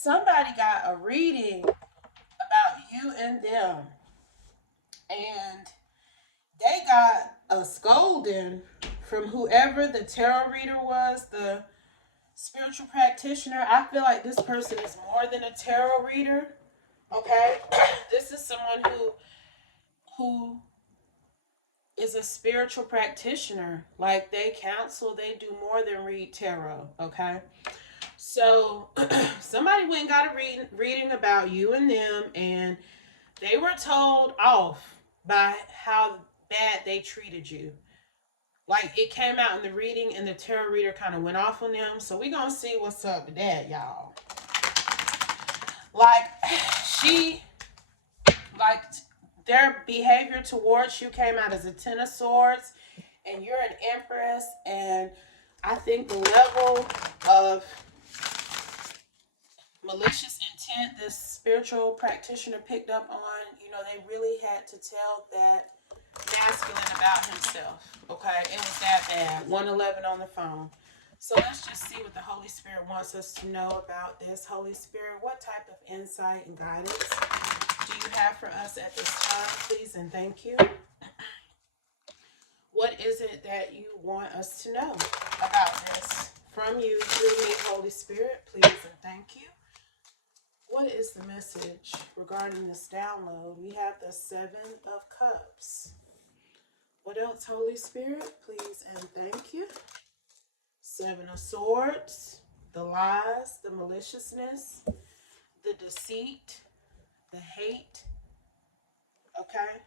somebody got a reading about you and them, and they got a scolding from whoever the tarot reader was, the spiritual practitioner. I feel like this person is more than a tarot reader. Okay, this is someone who is a spiritual practitioner. Like, they counsel, they do more than read tarot. Okay, so somebody went and got a reading about you and them, and they were told off by how bad they treated you. Like, it came out in the reading, and the tarot reader kind of went off on them. So we gonna see what's up with that, y'all. Like, she, like, their behavior towards you came out as a Ten of Swords, and you're an Empress, and I think the level of malicious intent this spiritual practitioner picked up on, they really had to tell that masculine about himself. Okay, it was that bad. 111 on the phone. So let's just see what the Holy Spirit wants us to know about this. Holy Spirit, what type of insight and guidance do you have for us at this time, please and thank you? What is it that you want us to know about this? From you, through me, Holy Spirit, please and thank you. What is the message regarding this download? We have the Seven of Cups. What else, Holy Spirit? Please and thank you. Seven of Swords, the lies, the maliciousness, the deceit, the hate. Okay?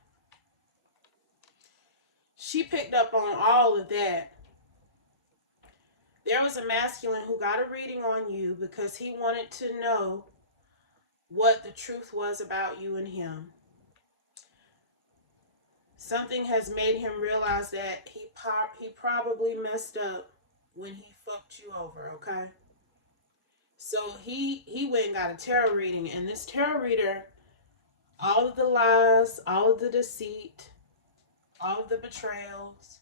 She picked up on all of that. There was a masculine who got a reading on you because he wanted to know what the truth was about you and him. Something has made him realize that he probably messed up when he fucked you over, okay? So he went and got a tarot reading, and this tarot reader, all of the lies, all of the deceit, all of the betrayals,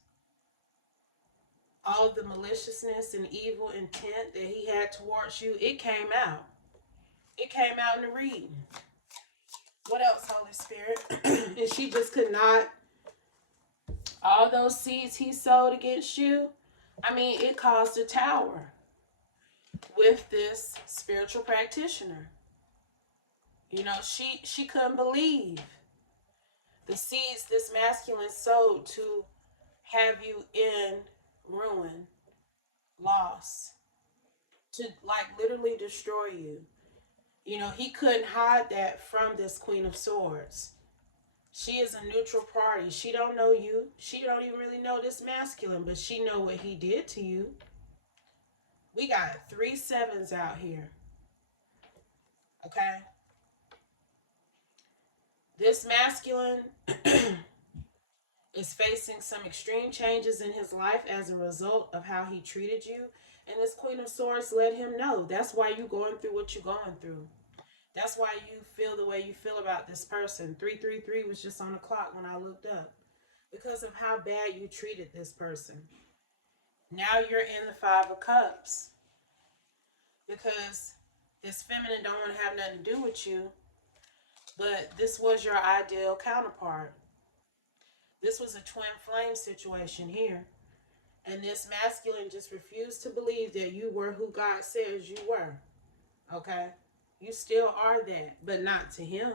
all of the maliciousness and evil intent that he had towards you, it came out. It came out in the reading. What else, Holy Spirit? And she just could not. All those seeds he sowed against you, I mean, it caused a tower with this spiritual practitioner. She couldn't believe the seeds this masculine sowed to have you in ruin, loss, to like literally destroy you. He couldn't hide that from this Queen of Swords. She is a neutral party. She don't know you. She don't even really know this masculine, but she know what he did to you. We got 3 sevens out here. Okay? This masculine is facing some extreme changes in his life as a result of how he treated you. And this Queen of Swords let him know. That's why you're going through what you're going through. That's why you feel the way you feel about this person. 333 was just on the clock when I looked up. Because of how bad you treated this person. Now you're in the 5 of Cups. Because this feminine don't want to have nothing to do with you. But this was your ideal counterpart. This was a twin flame situation here. And this masculine just refused to believe that you were who God says you were. Okay? You still are that, but not to him.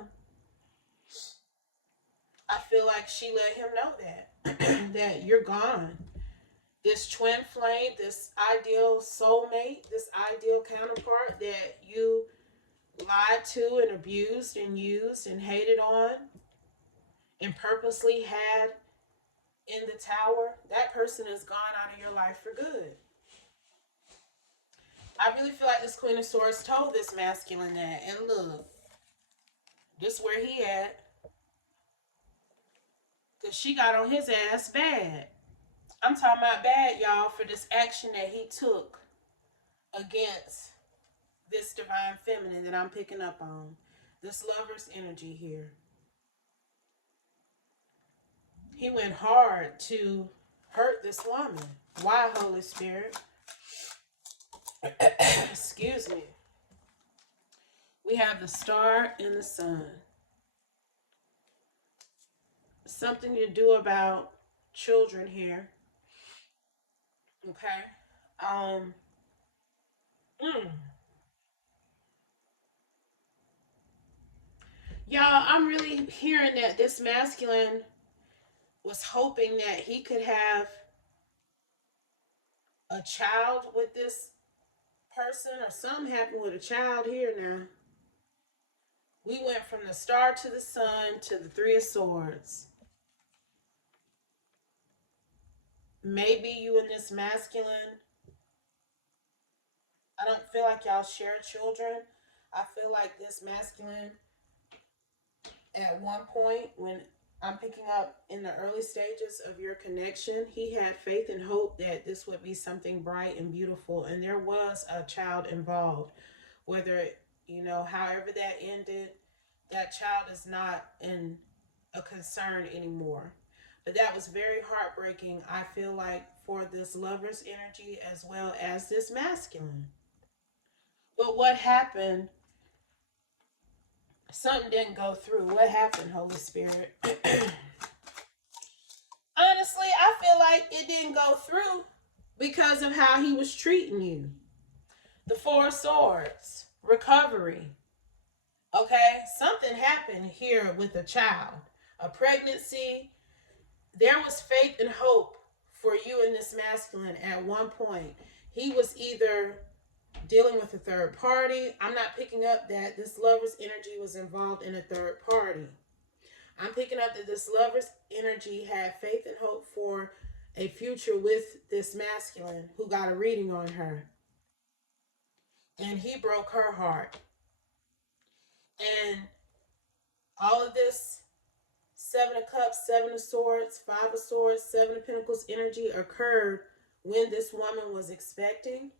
I feel like she let him know that. That you're gone. This twin flame, this ideal soulmate, this ideal counterpart that you lied to and abused and used and hated on and purposely had in the tower, that person is gone out of your life for good. I really feel like this Queen of Swords told this masculine that. And look, this where he at. Because she got on his ass bad. I'm talking about bad, y'all, for this action that he took against this divine feminine that I'm picking up on. This lover's energy here. He went hard to hurt this woman. Why, Holy Spirit? Excuse me. have the star and the sun. Something to do about children here. Okay. Um. mm. Y'all, I'm really hearing that this masculine was hoping that he could have a child with this person, or something happened with a child here now. We went from the star to the sun to the three of swords. Maybe you and this masculine, I don't feel like y'all share children. I feel like this masculine, at one point, when I'm picking up in the early stages of your connection, he had faith and hope that this would be something bright and beautiful. And there was a child involved. Whether, however that ended, that child is not in a concern anymore. But that was very heartbreaking, I feel like, for this lover's energy as well as this masculine. But what happened? Something didn't go through. What happened, Holy Spirit? Honestly, I feel like it didn't go through because of how he was treating you. The Four of Swords, recovery. Okay, something happened here with a child, a pregnancy. There was faith and hope for you and this masculine at one point. He was either dealing with a third party. I'm not picking up that this lover's energy was involved in a third party. I'm picking up that this lover's energy had faith and hope for a future with this masculine who got a reading on her. And he broke her heart. And all of this Seven of Cups, Seven of Swords, Five of Swords, Seven of Pentacles energy occurred when this woman was expecting.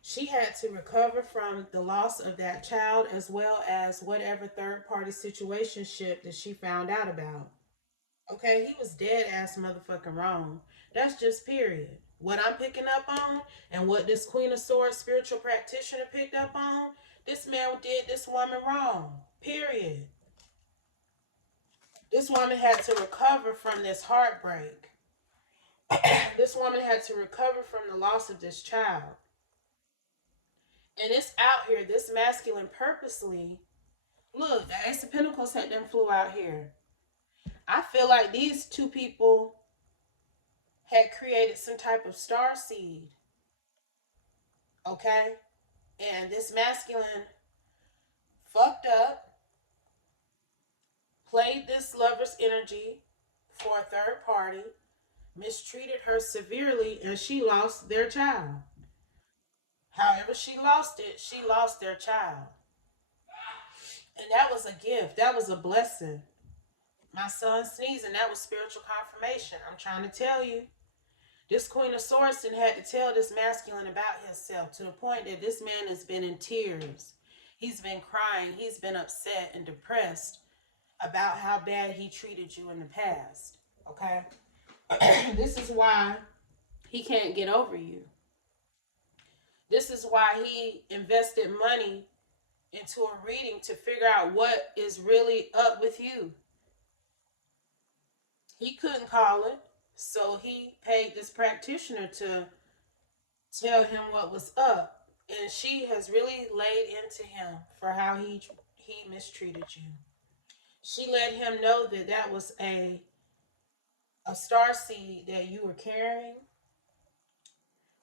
She had to recover from the loss of that child as well as whatever third party situationship that she found out about. Okay, he was dead ass motherfucking wrong. That's just period. What I'm picking up on and what this Queen of Swords spiritual practitioner picked up on, this man did this woman wrong. Period. This woman had to recover from this heartbreak. This woman had to recover from the loss of this child. And it's out here, this masculine purposely. Look, the Ace of Pentacles had them flew out here. I feel like these two people had created some type of star seed. Okay? And this masculine fucked up, played this lover's energy for a third party, mistreated her severely, and she lost their child. However she lost it, she lost their child. And that was a gift. That was a blessing. My son sneezing, that was spiritual confirmation. I'm trying to tell you. This Queen of Swords had to tell this masculine about himself to the point that this man has been in tears. He's been crying. He's been upset and depressed about how bad he treated you in the past. Okay? This is why he can't get over you. This is why he invested money into a reading to figure out what is really up with you. He couldn't call it, so he paid this practitioner to tell him what was up. And she has really laid into him for how he mistreated you. She let him know that that was a star seed that you were carrying.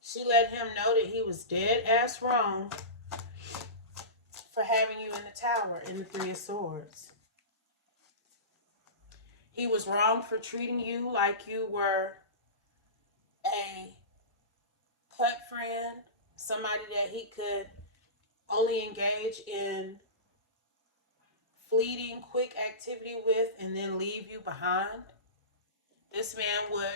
She let him know that he was dead ass wrong for having you in the tower in the Three of Swords. He was wrong for treating you like you were a cut friend, somebody that he could only engage in fleeting, quick activity with and then leave you behind. This man would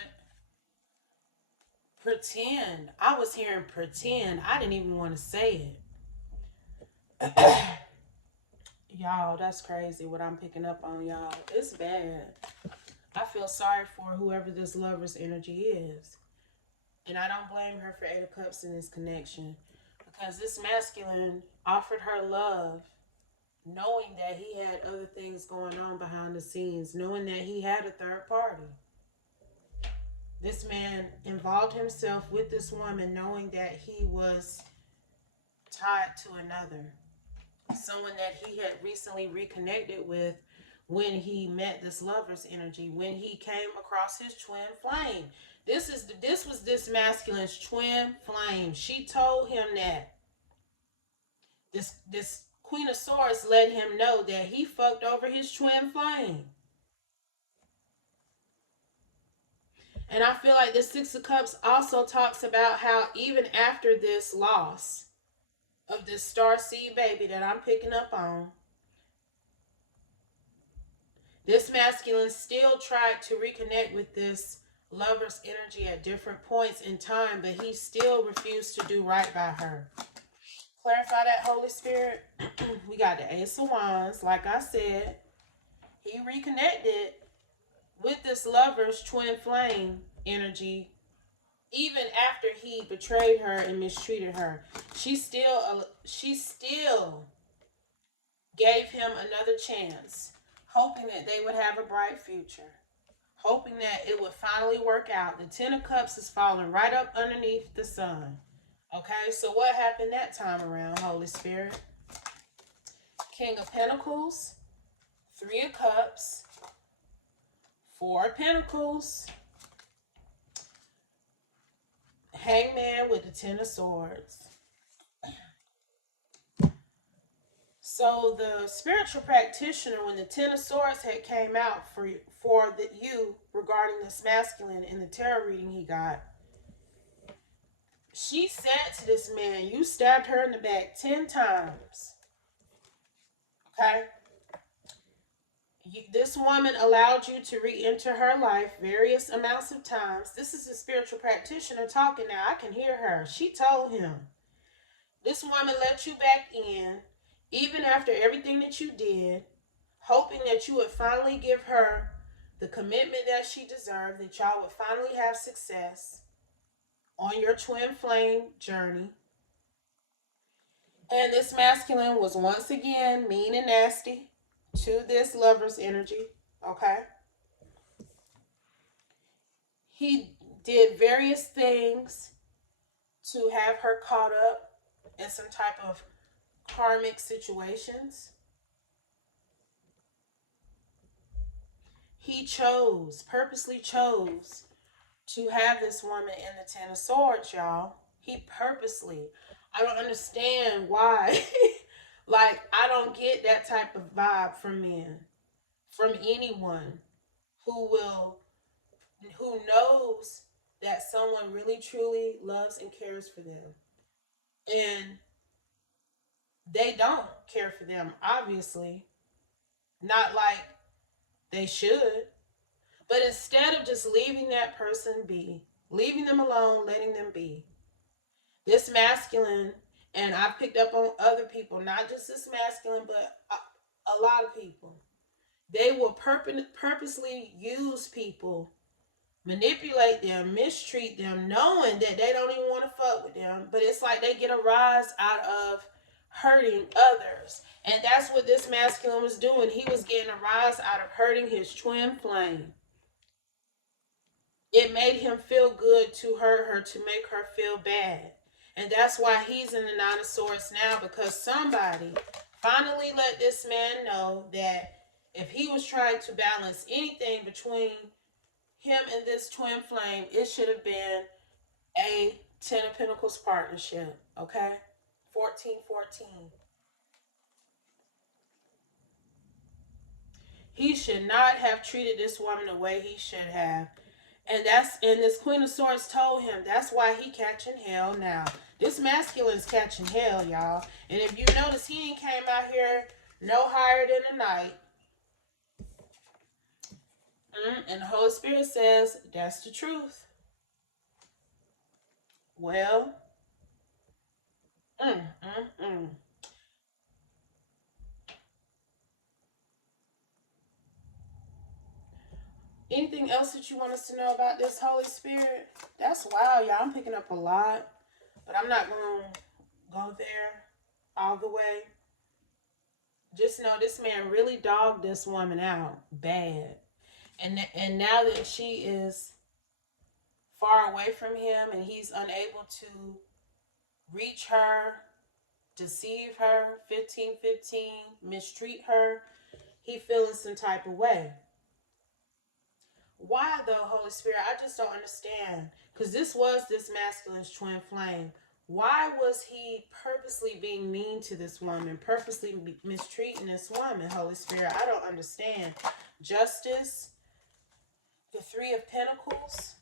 pretend. I was hearing pretend. I didn't even want to say it. Y'all, that's crazy what I'm picking up on, y'all. It's bad. I feel sorry for whoever this lover's energy is. And I don't blame her for Eight of Cups in this connection. because this masculine offered her love, knowing that he had other things going on behind the scenes, knowing that he had a third party. This man involved himself with this woman, knowing that he was tied to another, someone that he had recently reconnected with when he met this lover's energy, when he came across his twin flame. This was this masculine's twin flame. She told him that this Queen of Swords let him know that he fucked over his twin flame. And I feel like this Six of Cups also talks about how even after this loss of this star seed baby that I'm picking up on, this masculine still tried to reconnect with this lover's energy at different points in time, but he still refused to do right by her. Clarify that, Holy Spirit. We got the Ace of Wands. Like I said, he reconnected with this lover's twin flame energy even after he betrayed her and mistreated her. She still gave him another chance, hoping that they would have a bright future, hoping that it would finally work out. The Ten of Cups is falling right up underneath the sun. Okay, so what happened that time around, Holy Spirit? King of Pentacles, Three of Cups, Four of Pentacles, Hangman with the Ten of Swords. So the spiritual practitioner, when the Ten of Swords had came out for you regarding this masculine in the tarot reading he got, she said to this man, you stabbed her in the back 10 times. Okay? This woman allowed you to re-enter her life various amounts of times. This is a spiritual practitioner talking now. I can hear her. She told him, this woman let you back in, even after everything that you did, hoping that you would finally give her the commitment that she deserved, that y'all would finally have success on your twin flame journey. And this masculine was once again mean and nasty to this lover's energy, okay? He did various things to have her caught up in some type of karmic situations. He purposely chose to have this woman in the Ten of Swords, y'all. He purposely. I don't understand why. Like, I don't get that type of vibe from men, from anyone who knows that someone really truly loves and cares for them. And they don't care for them, obviously. Not like they should. But instead of just leaving that person be, leaving them alone, letting them be, this masculine, and I've picked up on other people, not just this masculine, but a lot of people, they will purposely use people, manipulate them, mistreat them, knowing that they don't even want to fuck with them. But it's like they get a rise out of hurting others. And that's what this masculine was doing. He was getting a rise out of hurting his twin flame. It made him feel good to hurt her, to make her feel bad. And that's why he's in the Nine of Swords now, because somebody finally let this man know that if he was trying to balance anything between him and this twin flame, it should have been a Ten of Pentacles partnership, okay? 14-14. He should not have treated this woman the way he should have. And this Queen of Swords told him that's why he catching hell now. This masculine's catching hell, y'all. And if you notice, he ain't came out here no higher than a knight. And the Holy Spirit says that's the truth. Well, anything else that you want us to know about this, Holy Spirit? That's wild, y'all. I'm picking up a lot, but I'm not going to go there all the way. Just know this man really dogged this woman out bad. And now that she is far away from him and he's unable to reach her, deceive her, 1515, mistreat her, he feeling some type of way. Why though, Holy Spirit? I just don't understand. Because this was this masculine's twin flame. Why was he purposely being mean to this woman, purposely mistreating this woman, Holy Spirit? I don't understand. Justice, the Three of Pentacles.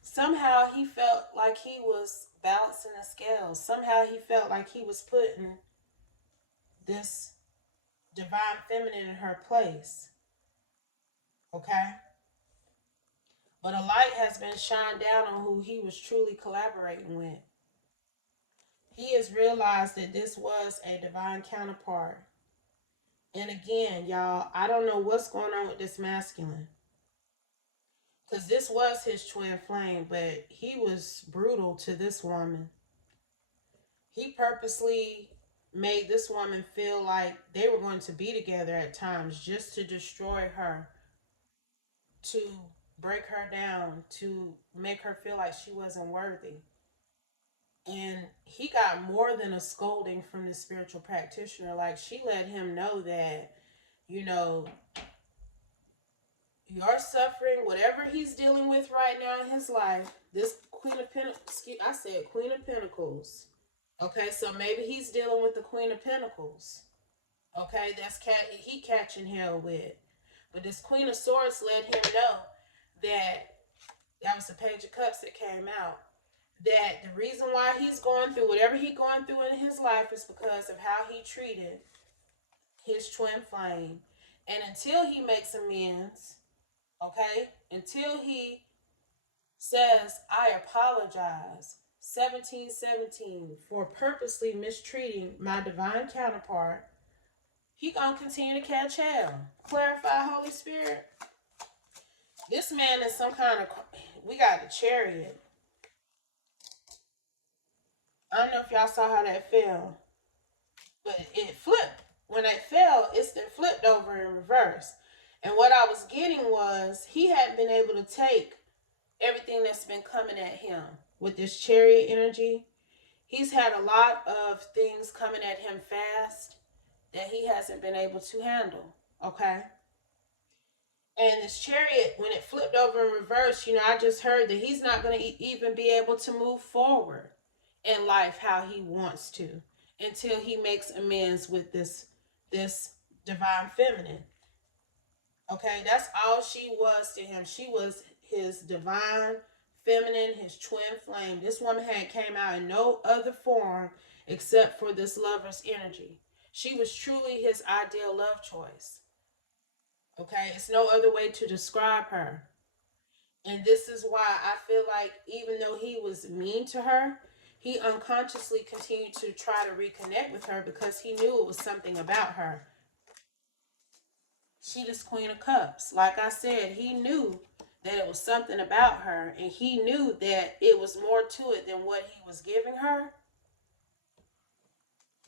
Somehow he felt like he was balancing the scales. Somehow he felt like he was putting this divine feminine in her place. Okay? But a light has been shined down on who he was truly collaborating with. He has realized that this was a divine counterpart. And again, y'all, I don't know what's going on with this masculine. Because this was his twin flame, but he was brutal to this woman. He purposely made this woman feel like they were going to be together at times just to destroy her, to break her down, to make her feel like she wasn't worthy. And he got more than a scolding from the spiritual practitioner. Like, she let him know that, you know, you're suffering, whatever he's dealing with right now in his life. This Queen of Pentacles, I said Queen of Pentacles. Okay, so maybe he's dealing with the Queen of Pentacles. Okay, that's he catching hell with. But this Queen of Swords let him know that was the Page of Cups that came out. That the reason why he's going through whatever he's going through in his life is because of how he treated his twin flame. And until he makes amends, okay, until he says, I apologize, 1717, for purposely mistreating my divine counterpart, he gonna continue to catch hell. Clarify, Holy Spirit. This man is some kind of, we got the Chariot. I don't know if y'all saw how that fell, but it flipped. When it fell, it's then flipped over in reverse. And what I was getting was he hadn't been able to take everything that's been coming at him with this Chariot energy. He's had a lot of things coming at him fast that he hasn't been able to handle, okay? And this Chariot, when it flipped over in reverse, I just heard that he's not going to even be able to move forward in life how he wants to until he makes amends with this divine feminine. Okay, that's all she was to him. She was his divine feminine, his twin flame. This woman had came out in no other form except for this lover's energy. She was truly his ideal love choice. Okay, it's no other way to describe her. And this is why I feel like even though he was mean to her, he unconsciously continued to try to reconnect with her because he knew it was something about her. She is Queen of Cups. Like I said, he knew that it was something about her, and he knew that it was more to it than what he was giving her.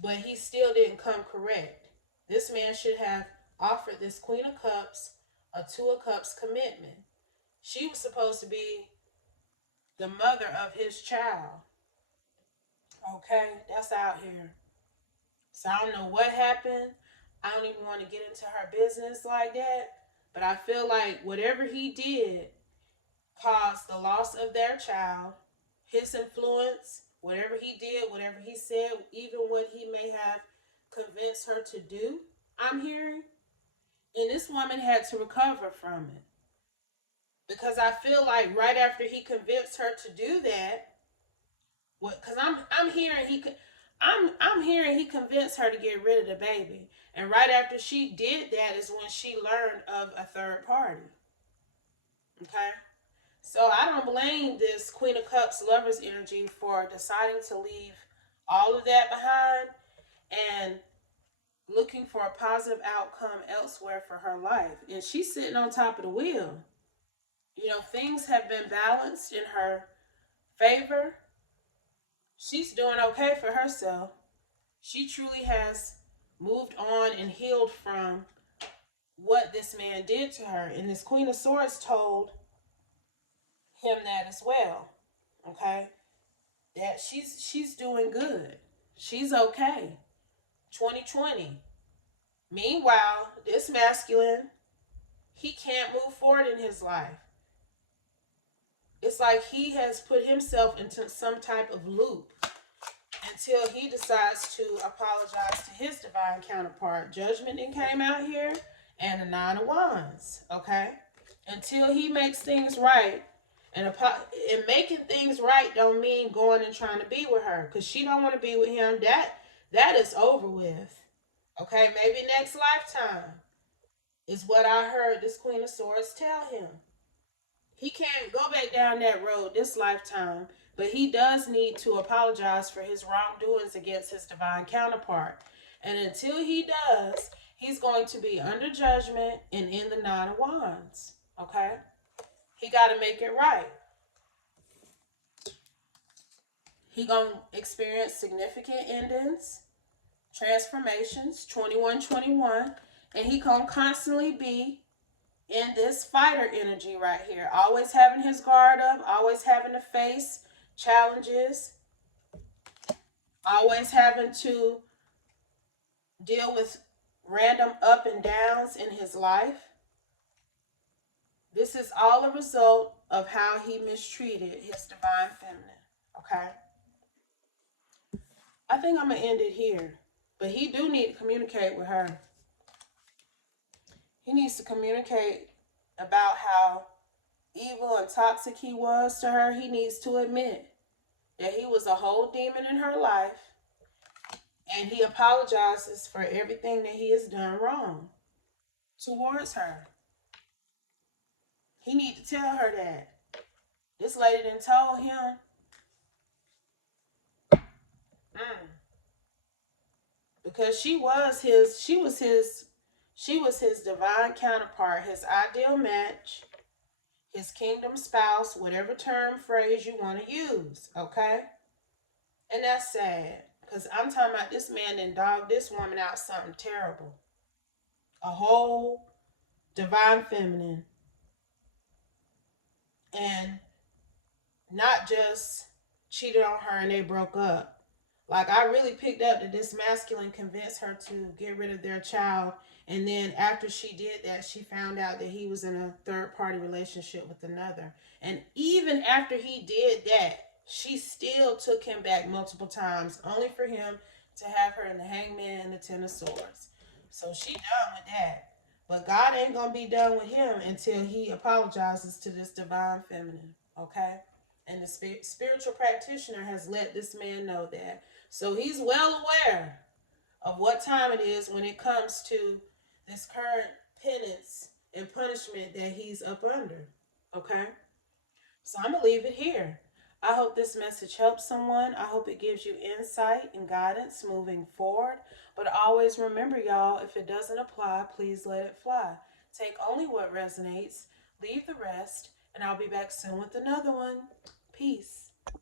But he still didn't come correct. This man should have offered this Queen of Cups a Two of Cups commitment. She was supposed to be the mother of his child. Okay, that's out here. So I don't know what happened. I don't even want to get into her business like that. But I feel like whatever he did caused the loss of their child, his influence, whatever he did, whatever he said, even what he may have convinced her to do, I'm hearing. And this woman had to recover from it. Because I feel like right after he convinced her to do that, because I'm hearing I'm hearing he convinced her to get rid of the baby. And right after she did that is when she learned of a third party. Okay? So I don't blame this Queen of Cups lover's energy for deciding to leave all of that behind and looking for a positive outcome elsewhere for her life. And she's sitting on top of the wheel. Things have been balanced in her favor. She's doing okay for herself. She truly has moved on and healed from what this man did to her. And this Queen of Swords told him that as well. Okay? That she's doing good. She's okay. 2020. Meanwhile, this masculine, he can't move forward in his life. It's like he has put himself into some type of loop until he decides to apologize to his divine counterpart. Judgment then came out here, and the Nine of Wands. Okay, until he makes things right, and making things right don't mean going and trying to be with her, because she don't want to be with him. That is over with. Okay, maybe next lifetime is what I heard this Queen of Swords tell him. He can't go back down that road this lifetime, but he does need to apologize for his wrongdoings against his divine counterpart. And until he does, he's going to be under judgment and in the Nine of Wands. Okay? He got to make it right. He going to experience significant endings, transformations, 2121, and he going to constantly be in this fighter energy right here, always having his guard up, always having to face challenges, always having to deal with random up and downs in his life. This is all a result of how he mistreated his divine feminine. Okay, I think I'm gonna end it here, but he do need to communicate with her. He needs to communicate about how evil and toxic he was to her. He needs to admit that he was a whole demon in her life, and he apologizes for everything that he has done wrong towards her. He need to tell her that. This lady done told him, mm, because she was his divine counterpart, his ideal match, his kingdom spouse, whatever term phrase you want to use, okay? And that's sad, because I'm talking about this man done dogged this woman out something terrible. A whole divine feminine. And not just cheated on her and they broke up. Like, I really picked up that this masculine convinced her to get rid of their child. And then after she did that, she found out that he was in a third party relationship with another. And even after he did that, she still took him back multiple times, only for him to have her in the Hangman and the Ten of Swords. So she done with that. But God ain't going to be done with him until he apologizes to this divine feminine. Okay? And the spiritual practitioner has let this man know that. So he's well aware of what time it is when it comes to this current penance and punishment that he's up under. Okay? So I'm going to leave it here. I hope this message helps someone. I hope it gives you insight and guidance moving forward. But always remember, y'all, if it doesn't apply, please let it fly. Take only what resonates, leave the rest, and I'll be back soon with another one. Peace.